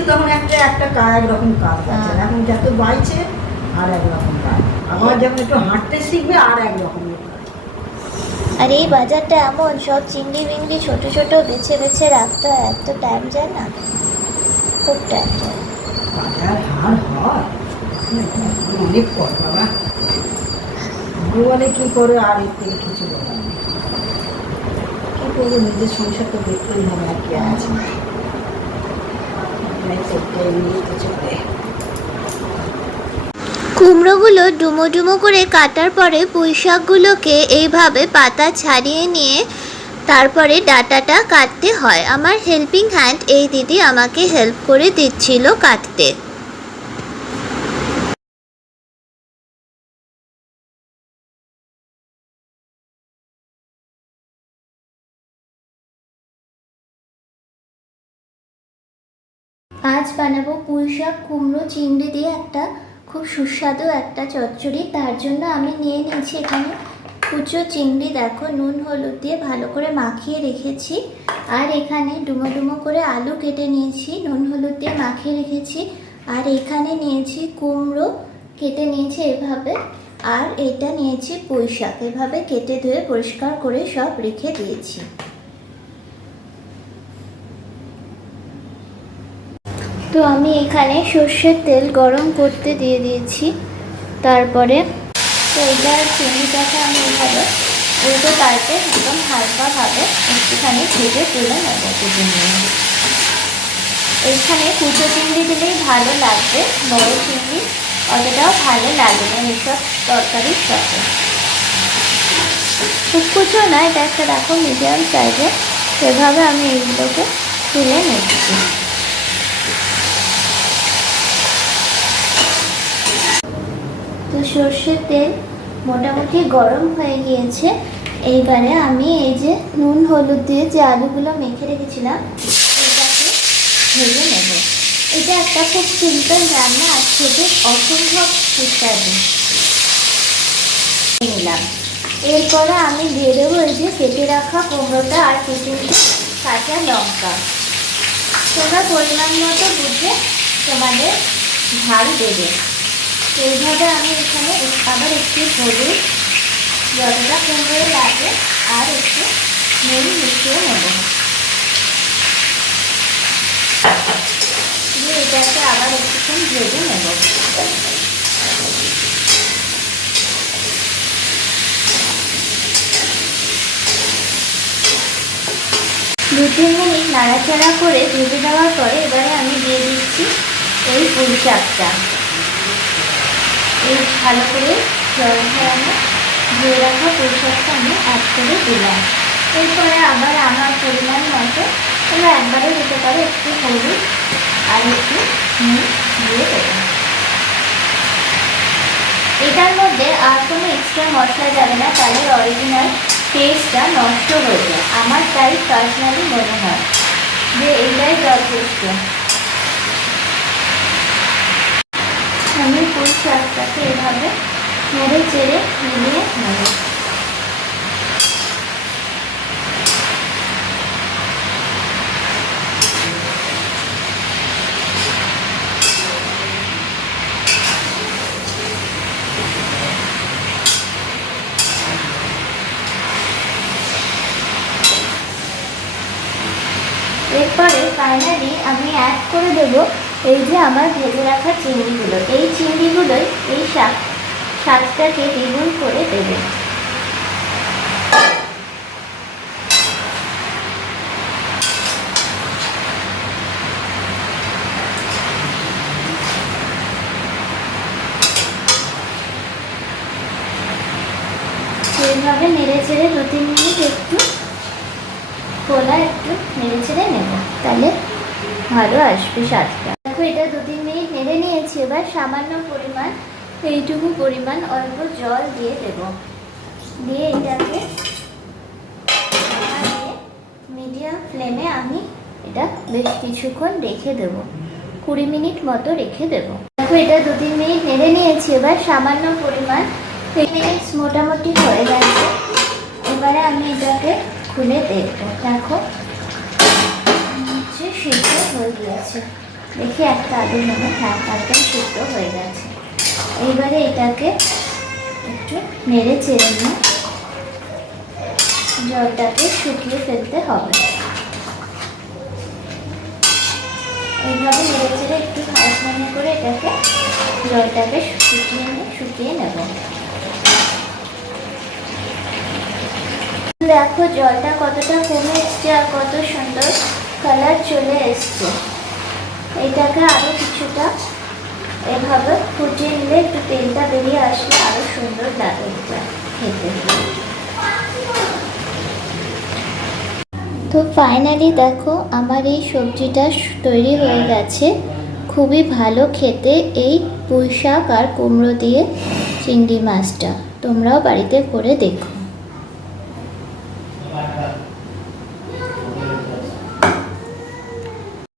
ছিল তখন একটা একটা একরকম কাজ আছে। হ্যাঁ। এখন যত বাইছে আর একরকম কাজ আবার যখন একটু হাঁটতে শিখবে আর একরকম আর এই বাজারটা এমন সব চিংড়ি বিংড়ি ছোট ছোট বেছে বেছে রাখতে হয় এত টাইম যায় না। খুব টাইম যায়। বাজার হার হয়। অনেক পর বাবা। ভগবানে কি করে আর এর থেকে কিছু বলার নেই। কি করব নিজের সংসার তো দেখতেই হবে আর কি আছে। কুমড়োগুলো ডুমো ডুমো করে কাটার পরে পুঁইশাকগুলোকে এইভাবে পাতা ছাড়িয়ে নিয়ে তারপরে ডাটাটা কাটতে হয়। আমার হেল্পিং হ্যান্ড এই দিদি আমাকে হেল্প করে দিচ্ছিল কাটতে। আজ বানাবো পুঁই শাক কুমড়ো চিংড়ি দিয়ে একটা খুব সুস্বাদু একটা চচ্চড়ি। তার জন্য আমি নিয়ে নিয়েছি এখানে কুচো চিংড়ি। দেখো, নুন, হলুদ দিয়ে ভালো করে মাখিয়ে রেখেছি। আর এখানে ডুমো ডুমো করে আলু কেটে নিয়েছি, নুন, হলুদ দিয়ে মাখিয়ে রেখেছি। আর এখানে নিয়েছি কুমড়ো, কেটে নিয়েছি এভাবে। আর এটা নিয়েছি পুঁই শাক। এভাবে কেটে ধুয়ে পরিষ্কার করে সব রেখে দিয়েছি। তো আমি এখানে সর্ষের তেল গরম করতে দিয়ে দিয়েছি। তারপরে তো এটা চিংড়িটাকে আমি এভাবে উল্টো পাল্টে একদম হালকাভাবে একটুখানি ভেজে তুলে নেব। এইখানে কুচো চিংড়ি দিলেই ভালো লাগবে, বড় চিংড়ি অতটাও ভালো লাগে না এইসব তরকারির সাথে। খুব কুচো না, এটা একটা দেখো মিডিয়াম সাইজে সেভাবে আমি এইগুলোকে তুলে নিচ্ছি। তো সর্ষের তেল মোটামুটি গরম হয়ে গিয়েছে। এইবারে আমি এই যে নুন, হলুদ দিয়ে যে আলুগুলো মেখে রেখেছিলাম, এটাকে ভেজে নেব। এটা একটা খুব সিম্পল রান্না, আর খেতে অসম্ভব সুস্বাদু। নিলাম। এরপরে আমি দিয়ে দেবো এই যে কেটে রাখা কুমড়োটা আর কিছু কাঁচা লঙ্কা। তোমরা পরিমাণ মতো বুঝে তোমাদের ঝাল দেবে। এইভাবে আমি এখানে আবার একটু হলুদ, যতটা কুমড়োয় লাগে, আর একটু নুন মিশিয়ে নেব। এটাকে আবার একটুক্ষণ ভেজে নেব। দু তিন মিনিট নাড়াচাড়া করে ভেজে দেওয়ার পরে এবারে আমি দিয়ে দিচ্ছি এই পুঁই শাকটা এই ভালো করে জল ফোড়ানো ধুয়ে রাখা পোশাকটা আমি অ্যাড করে দিলাম। এরপরে আবার আমার পরিমাণ মতো তোমরা একবারে দিতে পারো, একটু হলুদ আর একটু নুন দিয়ে দেবো। এটার মধ্যে আর কোনো এক্সট্রা মশলা যাবে না, তাহলে অরিজিনাল টেস্টটা নষ্ট হয়ে যায়। আমার তাই পার্সোনালি মনে হয় যে এটাই যথেষ্ট। পুঁই শাকটাকে এভাবে নেড়ে চেড়ে মিলিয়ে নেব। এরপরে ফাইনালি আমি অ্যাড করে দেবো এই যে আমার ভেজে রাখা চিংড়িগুলো, এই চিংড়িগুলোই এই শাক, শাকটাকে দ্বিগুণ করে দেবে। এইভাবে নেড়ে চেড়ে দু তিন মিনিট একটু খোলা একটু নেড়ে চেড়ে নেব, তাহলে ভালো আসবে স্বাদটা। এটা দু তিন মিনিট নেড়ে নিয়েছি। এবার সামান্য পরিমাণ, এইটুকু পরিমাণ অল্প জল দিয়ে দেব। দিয়ে এটাকে মিডিয়াম ফ্লেমে আমি এটা বেশ কিছুক্ষণ রেখে দেব। কুড়ি মিনিট মতো রেখে দেব। দেখো, এটা দু তিন মিনিট নেড়ে নিয়েছি। এবার সামান্য পরিমাণ মিনিটস মোটামুটি হয়ে গেছে। এবারে আমি এটাকে খুলে দেখব। দেখো, হচ্ছে সেদ্ধ হয়ে গিয়েছে। দেখি একটা আলু যেন হ্যাঁ একদম সিদ্ধ হয়ে গেছে। এইবারে এটাকে একটু নেড়ে চেড়ে নিয়ে জলটাকে শুকিয়ে ফেলতে হবে। এইভাবে নেড়ে চেড়ে একটু হাঁস মানে করে এটাকে জলটাকে শুকিয়ে নিয়ে, শুকিয়ে নেব। দেখো জলটা কতটা কমে এসছে আর কত সুন্দর কালার চলে এসছে। এটাকে আরও কিছুটা এভাবে ফুটিয়ে নিলে একটু তেলটা বেরিয়ে আসলে আরও সুন্দর লাগে খেতে। তো ফাইনালি দেখো আমার এই সবজিটা তৈরি হয়ে গেছে। খুবই ভালো খেতে এই পুঁই শাক আর কুমড়ো দিয়ে চিংড়ি মাছটা। তোমরাও বাড়িতে করে দেখো।